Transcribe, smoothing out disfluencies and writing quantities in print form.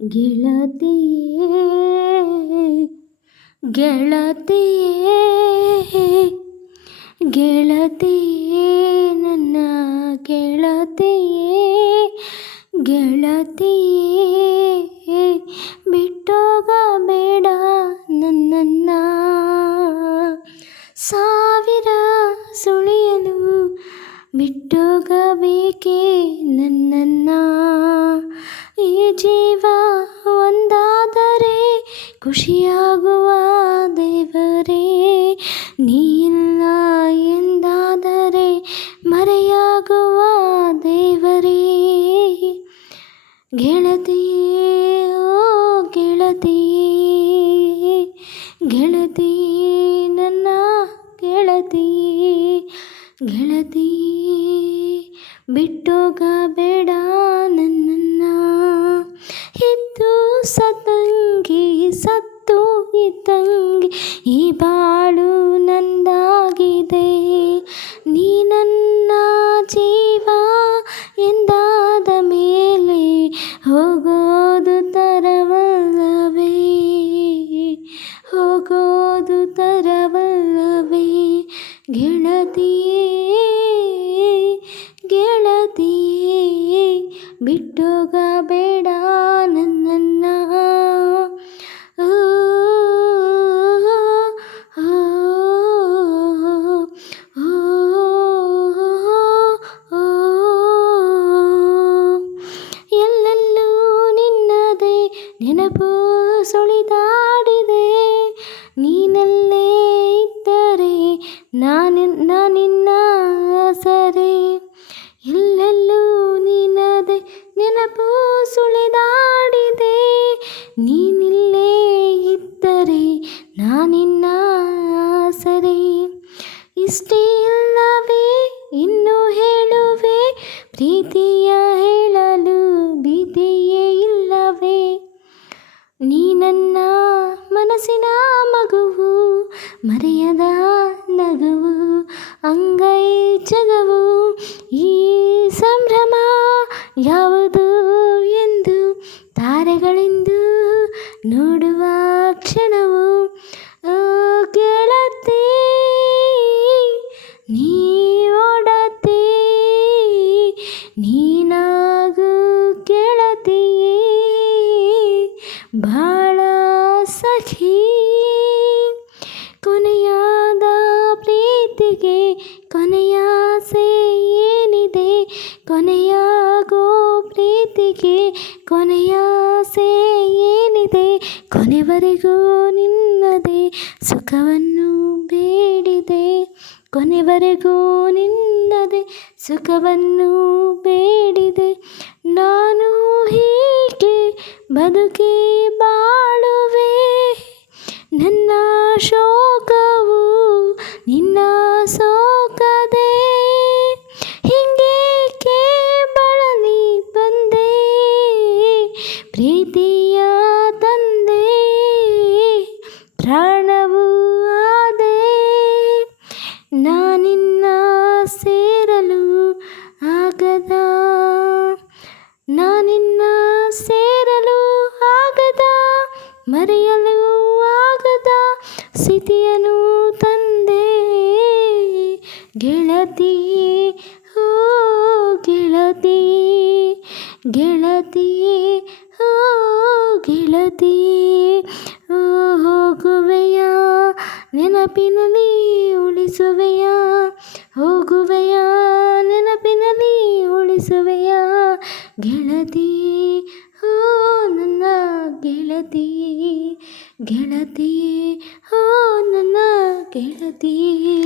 ಗೆಳತಿಯೇ ಗೆಳತಿಯೇ ಗೆಳತಿಯೇ ನನ್ನ ಗೆಳತಿಯೇ ಗೆಳತಿಯೇ ಬಿಟ್ಟೋಗಬೇಡ ನನ್ನನ್ನು. ಸಾವಿರ ಸುಳಿಯಲು ಬಿಟ್ಟೋಗಬೇಕೇ ನನ್ನನ್ನು. ಈ ಜೀವ ಒಂದಾದರೆ ಖುಷಿಯಾಗುವ ದೇವರೇ, ನೀ ಇಲ್ಲ ಎಂದಾದರೆ ಮರೆಯಾಗುವ ದೇವರೇ. ಗೆಳತಿಯೇ ಓ ಗೆಳತಿಯೇ ಗೆಳತಿಯೇ ನನ್ನ ಗೆಳತಿಯೇ ಗೆಳತಿಯೇ ಬಿಟ್ಟೋಗಬೇಡ ನನ್ನನ್ನು. ಇದ್ದು ಸತ್ತಂಗೆ ಸತ್ತು ಇದ್ದಂಗೆ ಈ ಬಾಳು ನಂದಾಗಿದೆ. ನೀ ನನ್ನ ಜೀವ ಎಂದಾದ ಮೇಲೆ ಹೋಗೋದು ತರವಲ್ಲವೇ, ಹೋಗೋದು ತರವಲ್ಲವೇ. ಗೆಳತಿಯೇ ಗೆಳತಿಯೇ ಬಿಟ್ಟೋಗಬೇಡ ನನ್ನನ್ನು. ಎಲ್ಲೆಲ್ಲೂ ನಿನ್ನದೇ ನೆನಪು ಸುಳಿದಾಡಿದೆ. ನೀನಲ್ಲೇ ಇದ್ದರೆ ನಾನಿನ್ನ ಸರೆ. ಎಲ್ಲೆಲ್ಲೂ ನಿನ್ನದೇ ನೆನಪು ಸುಳಿದಾಡಿದೆ. ನೀನಿಲ್ಲೇ ಇದ್ದರೆ ನಾನಿನ್ನ ಸರೆ. ಇಷ್ಟೇ ಇಲ್ಲವೇ ಇನ್ನು ಹೇಳುವೆ, ಪ್ರೀತಿಯ ಹೇಳಲು ಭೀತಿಯೇ ಇಲ್ಲವೇ. ನೀ ನನ್ನ ಮನಸ್ಸಿನ ಮಗುವು, ಮರೆಯದ ನಗುವು, ಅಂಗೈ ಜಗವು. ಈ ಸಂಭ್ರಮ ಯಾವುದು ಎಂದು ತಾರೆಗಳಿಂದು ನೋಡುವ ಕ್ಷಣವು. ಓ ಗೆಳತಿ ನೀ ಒಡತಿ, ನೀನಾಗು ಗೆಳತಿಯೇ ಬಾಳ ಸಖಿ. ಕೊನೆಯಾದ ಪ್ರೀತಿಗೆ ಕೊನೆಯಾಸೆ ಏನಿದೆ, ಕೊನೆಯಾಗೋ ಪ್ರೀತಿಗೆ ಕೊನೆಯಾಸೆ ಏನಿದೆ. ಕೊನೆವರೆಗೂ ನಿನ್ನದೇ ಸುಖವನ್ನು ಬೇಡಿದೆ, ಕೊನೆವರೆಗೂ ನಿನ್ನದೇ ಸುಖವನ್ನು ಬೇಡಿದೆ. ನಾನು ಹೀಗೆ ಬದುಕಿ ಬಾಳುವೆ, ನನ್ನ ಶೋಕವು ನಿನ್ನ ಸೋಕದೆ. ಹಿಂಗೇಕೆ ಬಳಲಿ ಬಂದೆ, ಪ್ರೀತಿಯ ತಂದೆ ಪ್ರಾಣವೂ ಆದೆ. ನಾನಿನ್ನ ಸೇರಲು ಆಗದ, ನಾನಿನ್ನ ಸೇರಲು ಆಗದ, ಮರೆಯಲು ಆಗದ ಸ್ಥಿತಿಯನ್ನು ತಂದೆ. ಗೆಳತಿಯೇ ಓ ಗೆಳತಿಯೇ ಗೆಳತಿಯೇ ಓ ಗೆಳತಿಯೇ. ಹೋಗುವೆಯ ನೆನಪಿನಲ್ಲಿ ಉಳಿಸುವೆಯ, ಹೋಗುವೆಯ ನೆನಪಿನಲ್ಲಿ ಉಳಿಸುವೆಯ. ಗೆಳತಿಯೇ ಓ ನನ್ನ ಗೆಳತಿಯೇ ಗೆಳತಿಯೇ ಓ ನನ್ನ ಗೆಳತಿಯೇ.